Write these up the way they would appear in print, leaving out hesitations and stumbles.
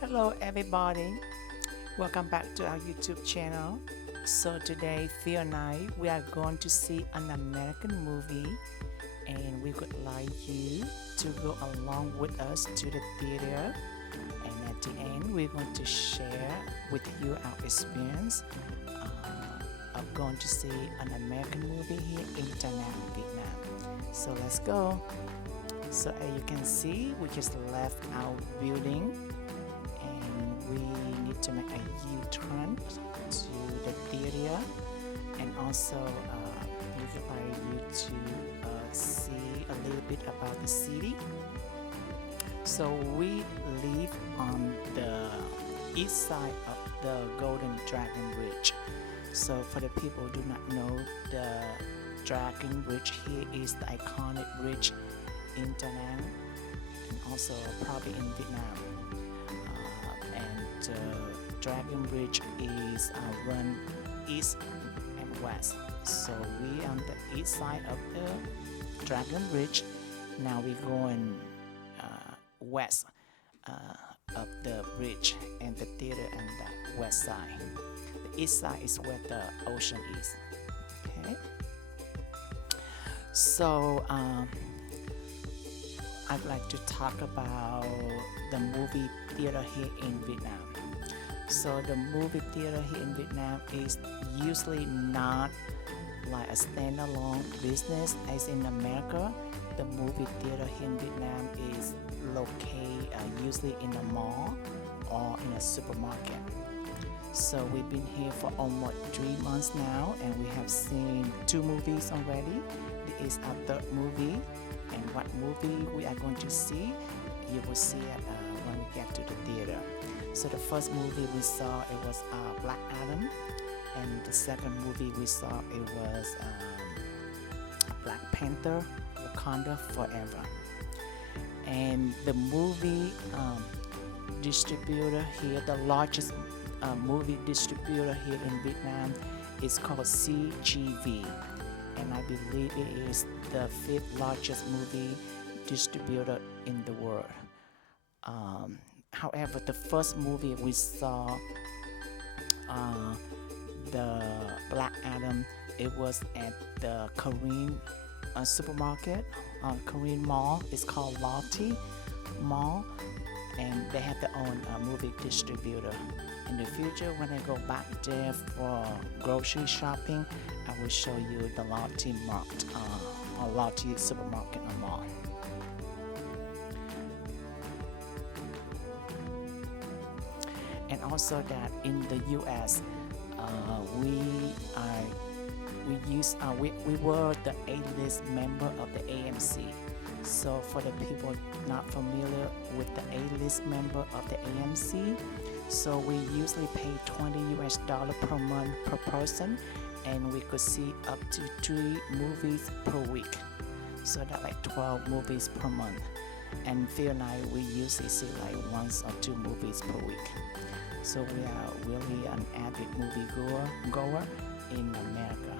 Hello everybody, welcome back to our YouTube channel. So today Phil and I we are going to see an American movie and we would like you to go along with us to the theater, and at the end we're going to share with you our experience of going to see an American movie here in Da Nang, Vietnam. So let's go. So as you can see, we just left our building and we need to make a U-turn to the theater, and also we would like you to see a little bit about the city. So we live on the east side of the Golden Dragon Bridge. So for the people who do not know, the Dragon Bridge here is the iconic bridge in Da Nang and also probably in Vietnam. And Dragon Bridge is run east and west. So we on the east side of the Dragon Bridge. Now we're going west of the bridge, and the theater on the west side. The east side is where the ocean is. Okay. So I'd like to talk about the movie theater here in Vietnam. So the movie theater here in Vietnam is usually not like a standalone business as in America. The movie theater here in Vietnam is located usually in a mall or in a supermarket. So we've been here for almost 3 months now, and we have seen 2 movies already. This is our 3rd movie, and what movie we are going to see, you will see it when we get to the theater. So the first movie we saw, it was Black Adam, and the second movie we saw, it was Black Panther, Wakanda Forever. And the movie distributor here, the largest movie distributor here in Vietnam, is called CGV, and I believe it is the 5th largest movie distributor in the world. However, the first movie we saw, the Black Adam, it was at the Korean supermarket, Korean mall. It's called Lotte Mall, and they have their own movie distributor. In the future, when I go back there for grocery shopping, I will show you the Lotte Mart or Lotte supermarket or mall. And also that in the U.S., we were the A-list member of the AMC. So for the people not familiar with the A-list member of the AMC, so we usually pay $20 per month per person, and we could see up to 3 movies per week. So that's like 12 movies per month. And Phil and I, we usually see like 1 or 2 movies per week. So we are really an avid movie goer in America.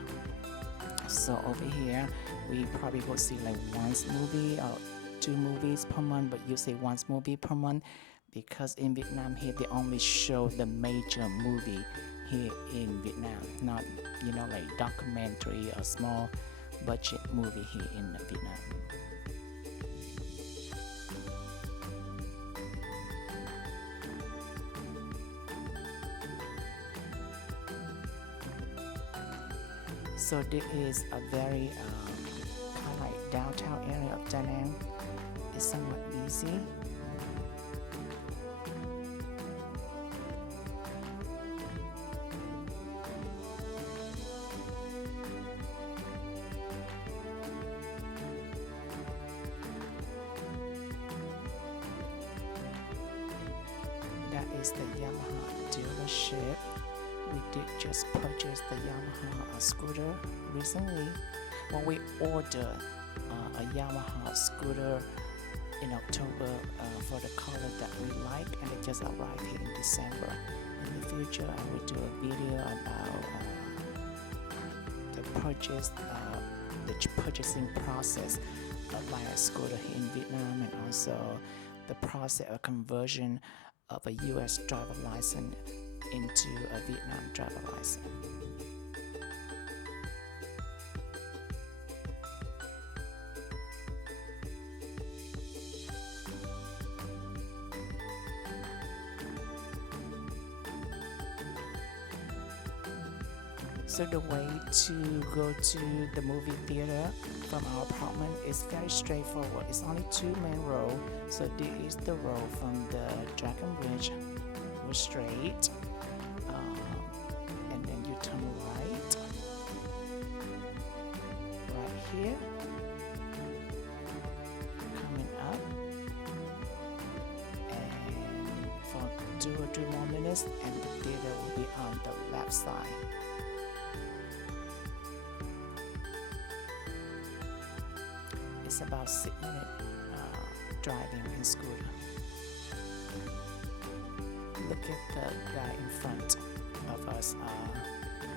So over here, we probably will see like 1 movie or 2 movies per month, but usually 1 movie per month, because in Vietnam here they only show the major movie here in Vietnam, not like documentary or small budget movie here in Vietnam. So this is a very kind of like downtown area of Da Nang. It's somewhat easy. That is the Yamaha dealership. We did just purchase the Yamaha scooter recently. When we ordered a Yamaha scooter in October for the color that we like, and it just arrived here in December. In the future, I will do a video about the purchasing process of buying a scooter here in Vietnam, and also the process of conversion of a US driver license into a Vietnam driver license. So the way to go to the movie theater from our apartment is very straightforward. It's only two main roads. So this is the road from the Dragon Bridge. Go straight, and then you turn right here, coming up, and for 2 or 3 more minutes, and the theater will be on the left side. It's about 6-minute driving in scooter. Look at the guy in front of us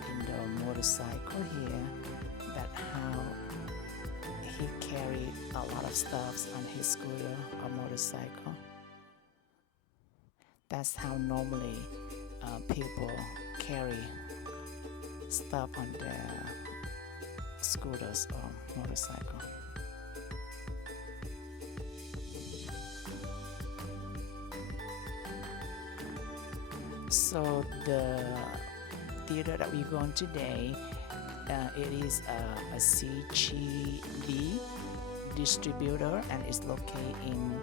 in the motorcycle here. That how he carried a lot of stuff on his scooter or motorcycle. That's how normally people carry stuff on their scooters or motorcycle. So the theater that we're going today, it is a CGV distributor, and it's located in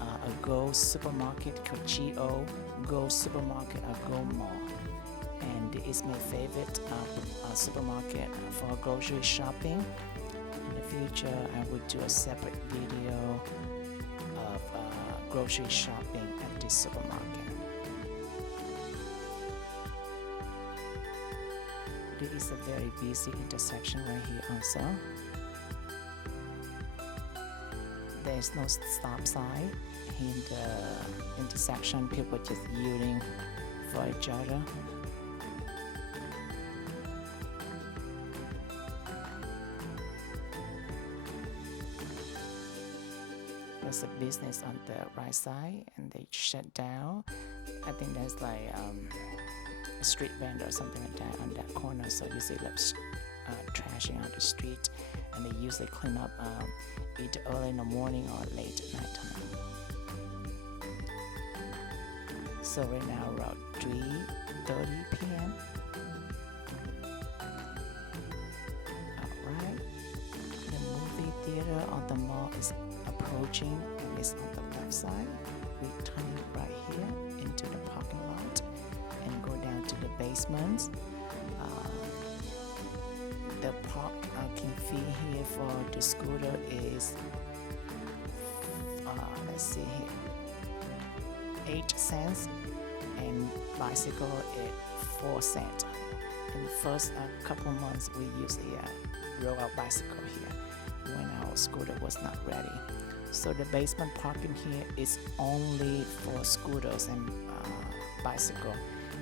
a Go supermarket called Go supermarket or Go Mall. And it's my favorite supermarket for grocery shopping. In the future, I would do a separate video of grocery shopping at this supermarket. This is a very busy intersection right here also. There's no stop sign in the intersection. People just yielding for each other. There's a business on the right side and they shut down. I think there's like a street vendor or something like that on that corner, so you see like trashing on the street, and they usually clean up either early in the morning or late at night time. So right now around 3:30 p.m. Alright, the movie theater on the mall is approaching, and it's on the left side. We're turning right here into the parking lot and go down to the basement. The parking fee here for the scooter is let's see here, 8 cents, and bicycle at 4 cents. In the first couple months, we usually roll out bicycle here when our scooter was not ready. So the basement parking here is only for scooters and bicycle.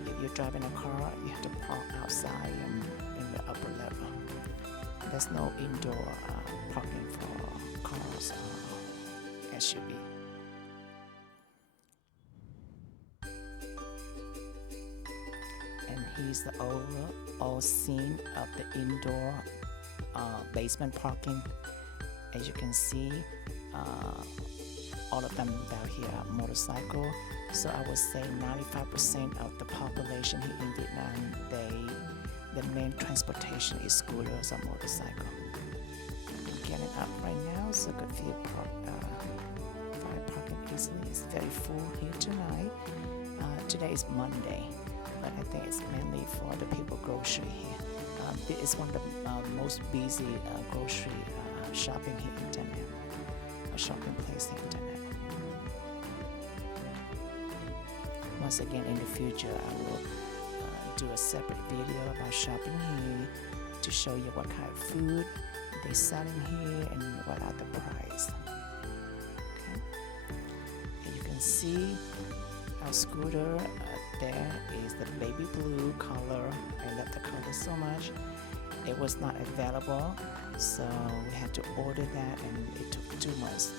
If you're driving a car, you have to park outside and in the upper level. There's no indoor parking for cars or SUV. And here's the overall scene of the indoor basement parking. As you can see, all of them down here are motorcycle. So I would say 95% of the population here in Vietnam, the main transportation is scooters or motorcycle. I'm getting up right now, so could feel parking easily. It's very full here tonight. Today is Monday, but I think it's mainly for the people grocery here. This is one of the most busy grocery shopping here in Da Nang, a shopping place here in Da Nang. Once again, in the future, I will do a separate video about shopping here to show you what kind of food they're selling here and what are the price. Okay. And you can see our scooter there is the baby blue color. I love the color so much. It was not available, so we had to order that, and it took 2 months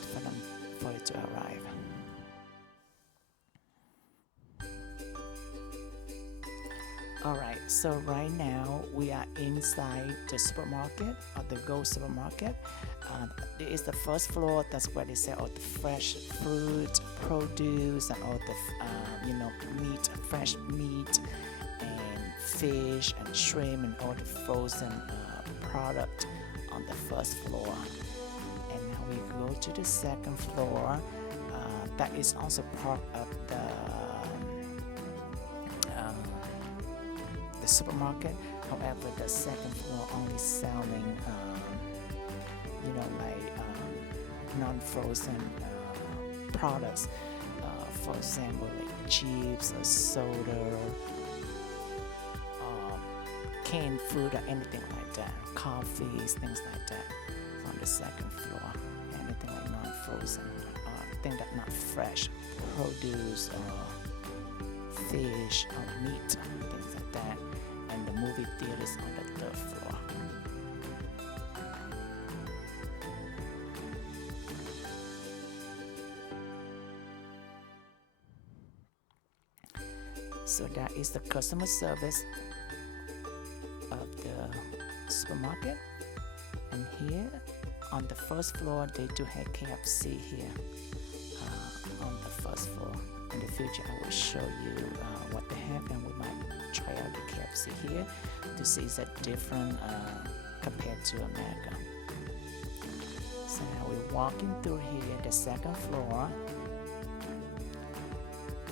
for it to arrive. Alright, so right now we are inside the supermarket or the Go supermarket. It is the first floor. That's where they sell all the fresh fruit, produce, and all the meat, fresh meat, and fish and shrimp and all the frozen product on the first floor. And now we go to the second floor. That is also part of the supermarket. However, the second floor only selling non-frozen products, for example like chips or soda, canned food or anything like that, coffees, things like that. So on the second floor, anything like non-frozen, thing that not fresh, produce or fish or meat, things like that. And the movie theaters on the third floor. So that is the customer service of the supermarket. And here on the first floor they do have KFC here on the first floor. In the future I will show you what they have, and we might try out the KFC here to see is that different compared to America. So now we're walking through here, the second floor.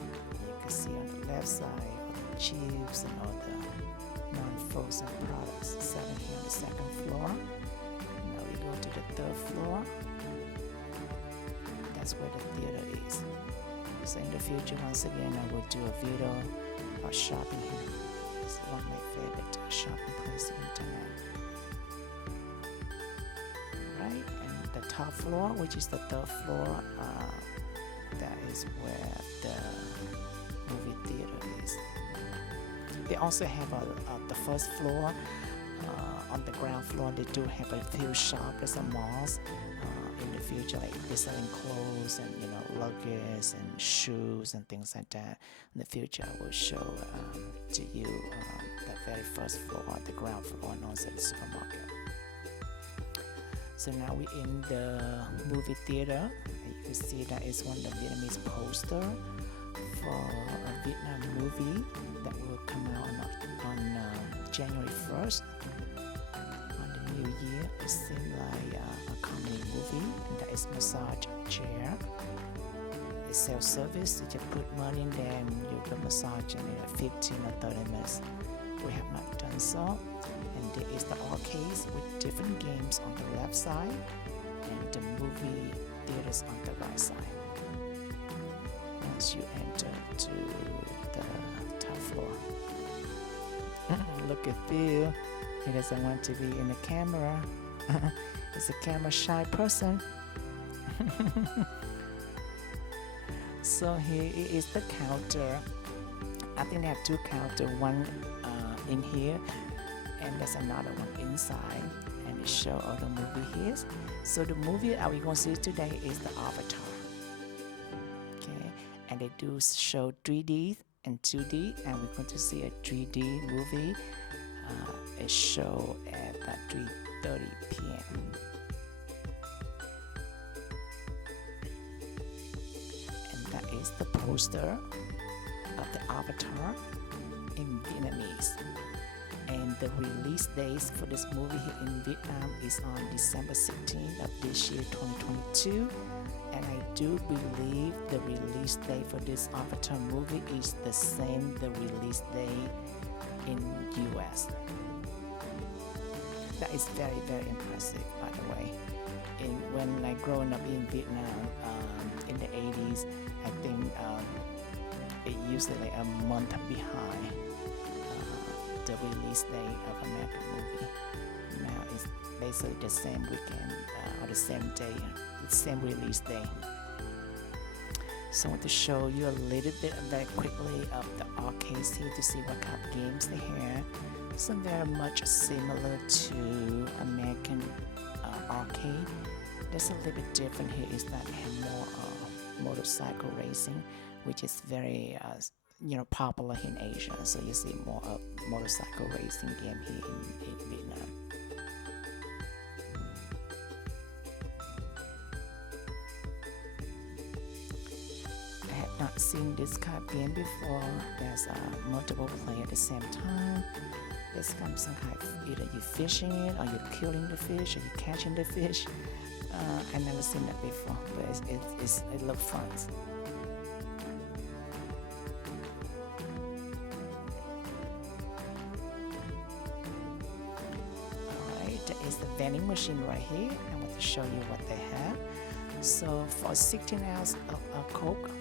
You can see on the left side all the chips and all the non-frozen products selling here on the second floor. Now we go to the third floor. That's where the theater is. So in the future, once again, I will do a video about shopping here. It's one of my favorite shopping places in town. Right, and the top floor, which is the third floor, that is where the movie theater is. They also have the first floor. On the ground floor, they do have a few shops and malls. In the future, like they're selling clothes and luggage and shoes and things like that. In the future, I will show to you the very first floor, the ground floor, and also the supermarket. So now we're in the movie theater. You can see that is one of the Vietnamese poster for a Vietnam movie that will come out on January 1st. New Year. It seems like a comedy movie, and that is massage chair. It's self-service. You just put money in there and you can massage in 15 or 30 minutes. We have not done so. And there is the arcades with different games on the left side and the movie theaters on the right side. Once you enter to the top floor. Look at Phil. He doesn't want to be in the camera. He's a camera shy person. So here is the counter. I think they have two counters, one in here, and there's another one inside. And it shows all the movie here. So the movie that we're going to see today is the Avatar. Okay, and they do show 3D and 2D, and we're going to see a 3D movie. A show at 3:30 p.m. And that is the poster of the Avatar in Vietnamese. And the release dates for this movie here in Vietnam is on December 16th of this year, 2022. And I do believe the release date for this Avatar movie is the same the release date in US. That is very, very impressive, by the way. When I growing up in Vietnam in the 80s, I think it used to like a month behind the release date of American movie. Now it's basically the same weekend or the same day, the same release day. So I want to show you a little bit very quickly of the arcades here to see what kind of games they have. So very much similar to American arcade. There's a little bit different here is that they have more motorcycle racing, which is very popular in Asia. So you see more of motorcycle racing game here in Vietnam. I have not seen this kind of game before. There's multiple player at the same time. This comes some kind of either you're fishing it, or you're killing the fish, or you're catching the fish. I've never seen that before, but it looks fun. Alright, there is the vending machine right here. I want to show you what they have. So for 16 ounce of Coke,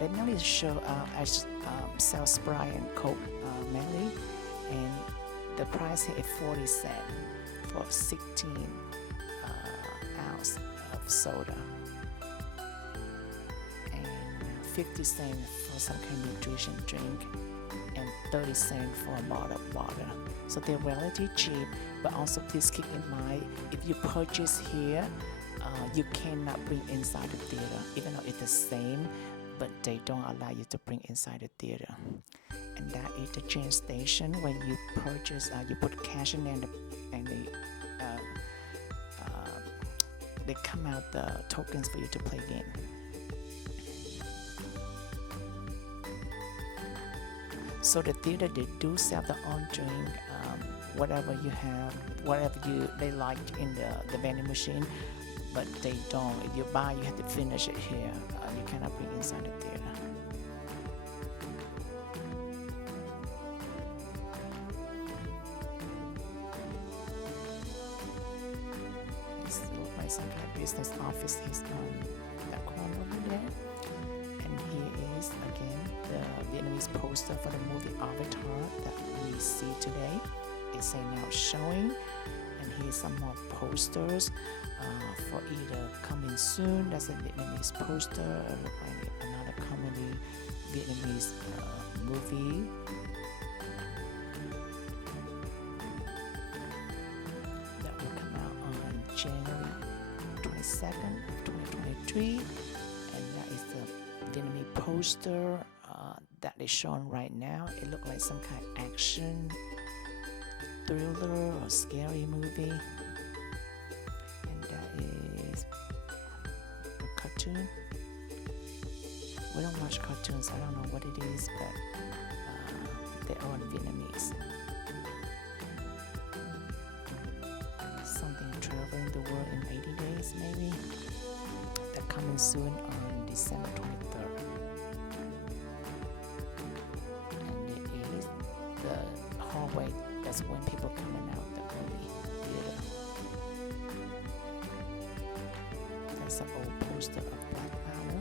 they mainly show sell Sprite and Coke mainly, and the price here is 40 cents for 16 ounce of soda, and 50 cents for some kind of nutrition drink, and 30 cents for a bottle of water. So they're relatively cheap, but also please keep in mind, if you purchase here, you cannot bring inside the theater, even though it's the same, but they don't allow you to bring inside the theater. And that is the train station. When you purchase, you put cash in there, and they come out the tokens for you to play game. So the theater, they do sell their own drink, whatever you have, whatever they like in the vending machine, but they don't. If you buy, you have to finish it here. You cannot bring inside the theater. This looks like some kind of business office is on that corner over there. And here is again the Vietnamese poster for the movie Avatar that we see today. It's now showing, and here's some more posters for either coming soon. That's a Vietnamese poster. It looks like another comedy Vietnamese movie. That will come out on January 22nd, 2023, and that is the Vietnamese poster that is shown right now. It looks like some kind of action, thriller, or scary movie. Cartoon. We don't watch cartoons, I don't know what it is, but they're all in Vietnamese. Something traveling the world in 80 days, maybe. They're coming soon on December 23rd. And it is the hallway, that's when people coming out the movie theater. That's an old poster of Black Power.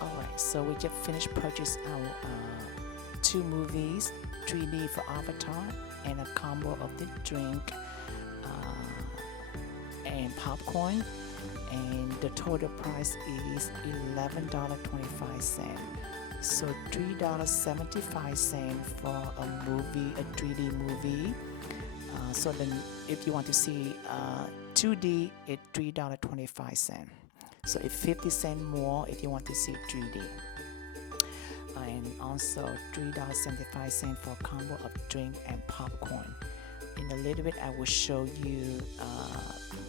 Alright, so we just finished purchasing our 2 movies, 3D for Avatar, and a combo of the drink and popcorn, and the total price is $11.25. So $3.75 for a movie, a 3D movie. So then if you want to see 2D, it's $3.25. So it's 50 cents more if you want to see 3D. And also $3.75 for a combo of drink and popcorn. In a little bit I will show you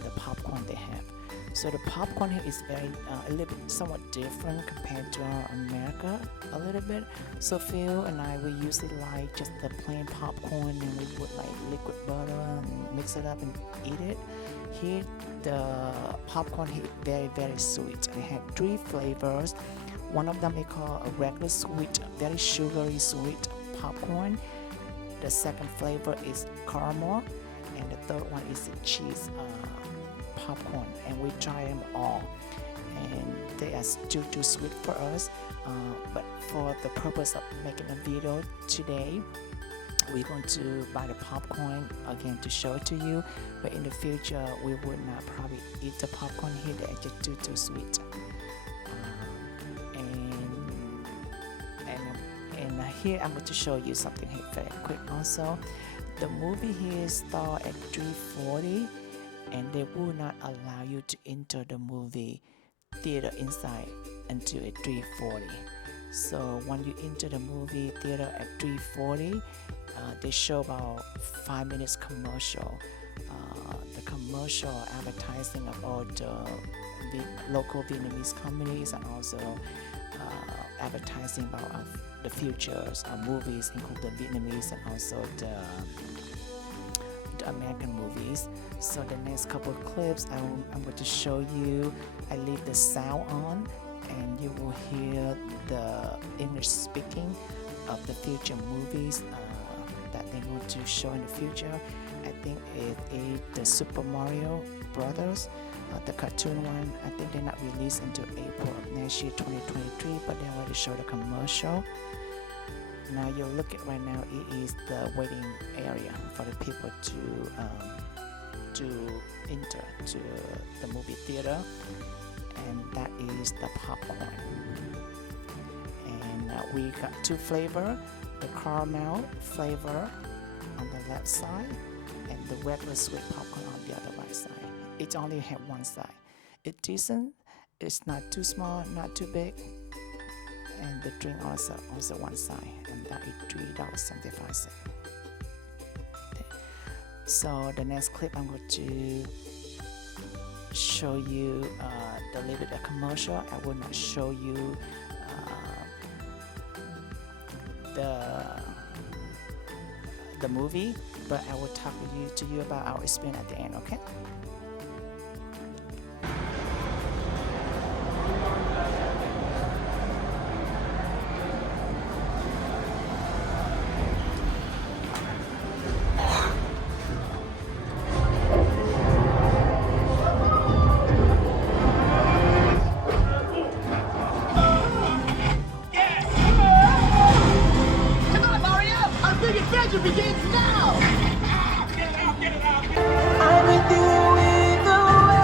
the popcorn they have. So the popcorn here is very a little bit somewhat different compared to our America a little bit. So Phil and I, we usually like just the plain popcorn, and we put like liquid butter and mix it up and eat it. Here the popcorn here very, very sweet. They have 3 flavors. One of them they call a regular sweet, very sugary sweet popcorn. The second flavor is caramel, and the third one is the cheese popcorn, and we try them all, and they are still too sweet for us, but for the purpose of making a video today, we're going to buy the popcorn again to show it to you, but in the future we would not probably eat the popcorn here. They're just too sweet. And here I'm going to show you something here very quick also. The movie here starts at 3:40, and they will not allow you to enter the movie theater inside until at 3:40. So when you enter the movie theater at 3:40, they show about 5 minutes commercial. The commercial advertising about the local Vietnamese companies, and also advertising about the futures of movies, including Vietnamese and also the American movies. So the next couple of clips I'm going to show you. I leave the sound on, and you will hear the English speaking of the future movies that they're going to show in the future. I think it is the Super Mario Brothers, the cartoon one. I think they're not released until April of next year, 2023, but they already showed a commercial. Now you look at right now, it is the waiting area for the people to enter to the movie theater, and that is the popcorn. And we got two flavor, the caramel flavor on the left side, and the regular sweet popcorn on the other right side. It only have one side. It's decent. It's not too small, not too big. And the drink also one side, and that is $3.75. Okay. So the next clip I'm going to show you the little bit of commercial. I will not show you the movie, but I will talk to you about our experience at the end. Okay. Begins now! Get it out, get it out, get it out. I'm with you either way.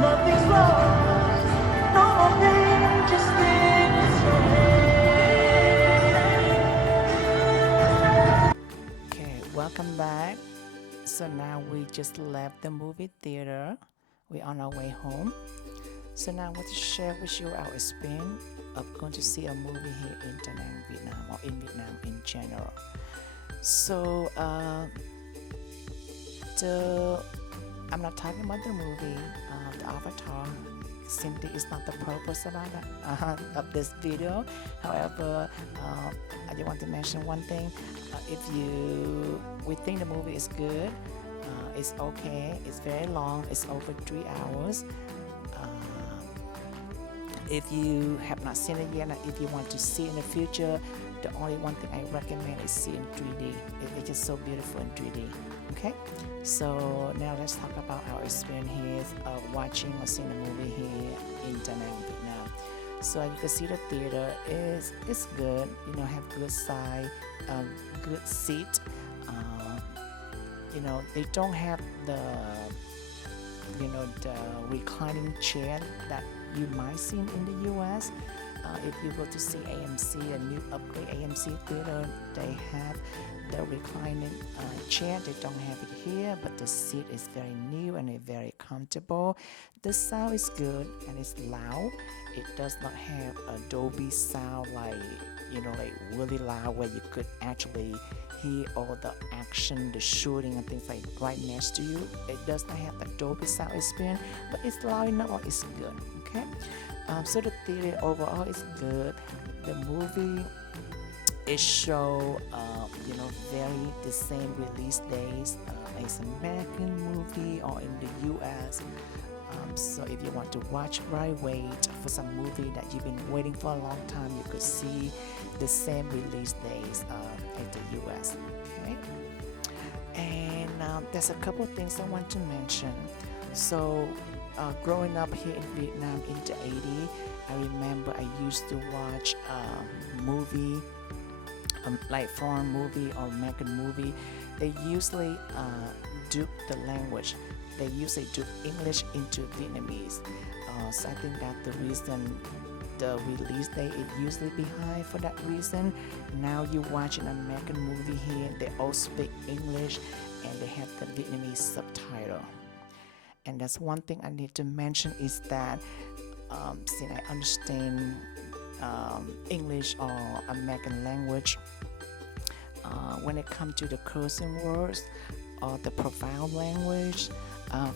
Nothing's lost, no more pain, just in its Okay, welcome back. So now we just left the movie theater. We're on our way home. So now I want to share with you our experience of going to see a movie here in Da Nang, Vietnam, or in Vietnam in general. So I'm not talking about the movie, the Avatar. Simply is not the purpose about of this video. However, I just want to mention one thing. We think the movie is good, it's okay. It's very long. It's over 3 hours. If you have not seen it yet, and if you want to see in the future, the only one thing I recommend is see in 3D. It's just so beautiful in 3D. Okay, so now let's talk about our experience here of watching or seeing a movie here in Da Nang, Vietnam. So you can see the theater is good. You know, have good side, good seat. You know, they don't have the reclining chair that you might see in the US. If you go to see AMC, a new upgrade AMC theater, they have the reclining chair. They don't have it here, but the seat is very new and very comfortable. The sound is good and it's loud. It does not have a Dolby sound like really loud, where you could actually hear all the action, the shooting and things like right next to you. It does not have the Dolby sound experience, but it's loud enough, or it's good. Okay, so the theater overall is good. The movie is show very the same release days as American movie or in the US. So if you want to watch right away for some movie that you've been waiting for a long time, you could see the same release days in the US. Okay, and there's a couple of things I want to mention. So growing up here in Vietnam in the 80s, I remember I used to watch movie like foreign movie or American movie. They usually dupe the language. They usually do English into Vietnamese. So I think that's the reason the release date is usually behind for that reason. Now you watch an American movie here, they all speak English, and they have the Vietnamese subtitle. And that's one thing I need to mention is that since I understand English or American language, when it comes to the cursing words or the profound language,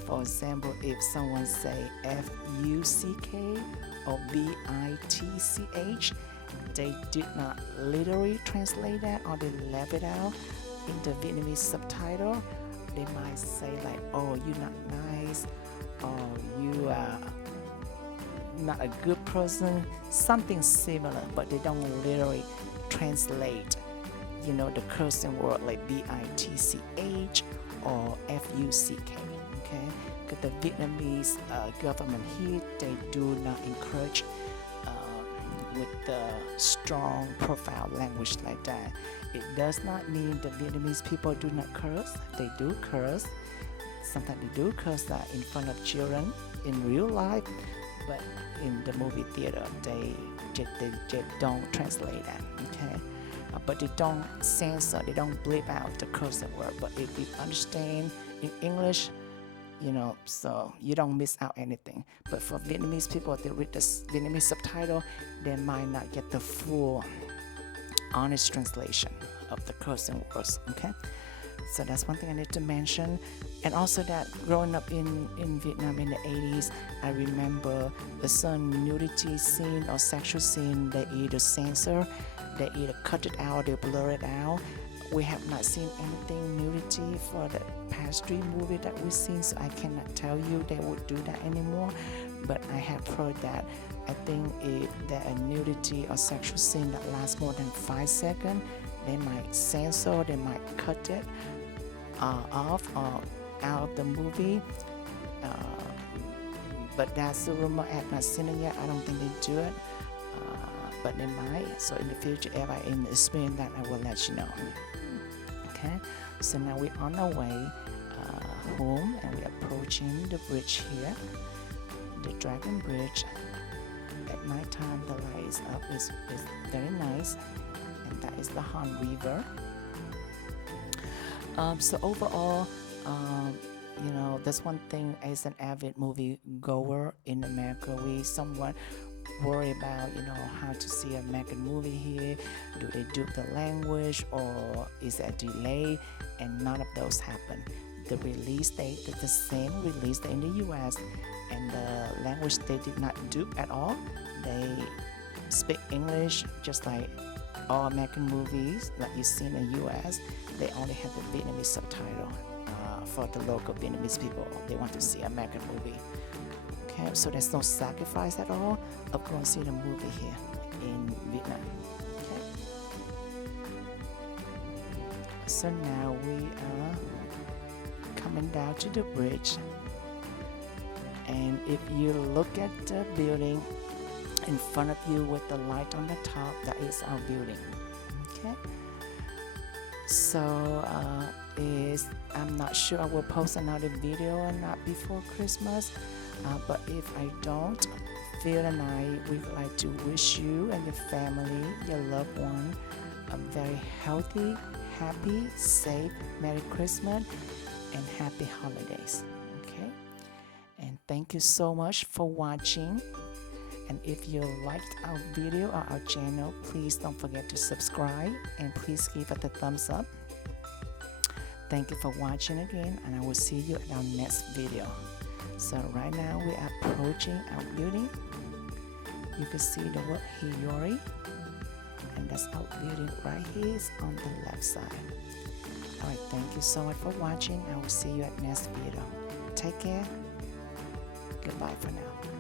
for example, if someone say F-U-C-K or B-I-T-C-H, they did not literally translate that, or they left it out in the Vietnamese subtitle. They might say like, oh, you're not nice, or you are not a good person, something similar, but they don't literally translate, the cursing word like B-I-T-C-H or F-U-C-K, okay? Because the Vietnamese government here, they do not encourage with the strong, profound language like that. It does not mean the Vietnamese people do not curse. They do curse. Sometimes they do curse in front of children in real life, but in the movie theater, they don't translate that, okay? But they don't censor, they don't bleep out the cursing word. But if you understand in English, so you don't miss out anything. But for Vietnamese people, they read the Vietnamese subtitle, they might not get the full, honest translation of the cursing words, okay? So that's one thing I need to mention. And also that growing up in Vietnam in the 80s, I remember a certain nudity scene or sexual scene, they either censor, they either cut it out, they blur it out. We have not seen anything nudity for the past 3 movies that we've seen, so I cannot tell you they would do that anymore. But I have heard that I think if there's a nudity or sexual scene that lasts more than 5 seconds, they might censor, they might cut it off or out of the movie. But that's a rumor. I have not seen it yet. I don't think they do it. But they might. So in the future, if I experience that, I will let you know. Okay. So now we're on our way home, and we're approaching the bridge here, the Dragon Bridge. At night time, the light is up. Is very nice, and that is the Han River. So overall, that's one thing as an avid movie goer in America, we somewhat worry about, how to see an American movie here. Do they dub the language, or is there a delay? And none of those happen. The release date is the same release date in the US, and the language they did not dub at all. They speak English just like all American movies that you see in the US. They only have the Vietnamese subtitle for the local Vietnamese people. They want to see an American movie. Okay, so there's no sacrifice at all of going to see the movie here in Vietnam. Okay. So now we are coming down to the bridge, and if you look at the building in front of you with the light on the top, that is our building. Okay. So I'm not sure I will post another video or not before Christmas, but if I don't, Phil and I would like to wish you and your family, your loved one, a very healthy, happy, safe Merry Christmas and happy holidays. Okay, and thank you so much for watching. And if you liked our video or our channel, please don't forget to subscribe, and please give it a thumbs up. Thank you for watching again, and I will see you at our next video. So right now we are approaching our building. You can see the word Hiyori, and that's our building right here is on the left side. Alright, thank you so much for watching. I will see you at next video. Take care. Goodbye for now.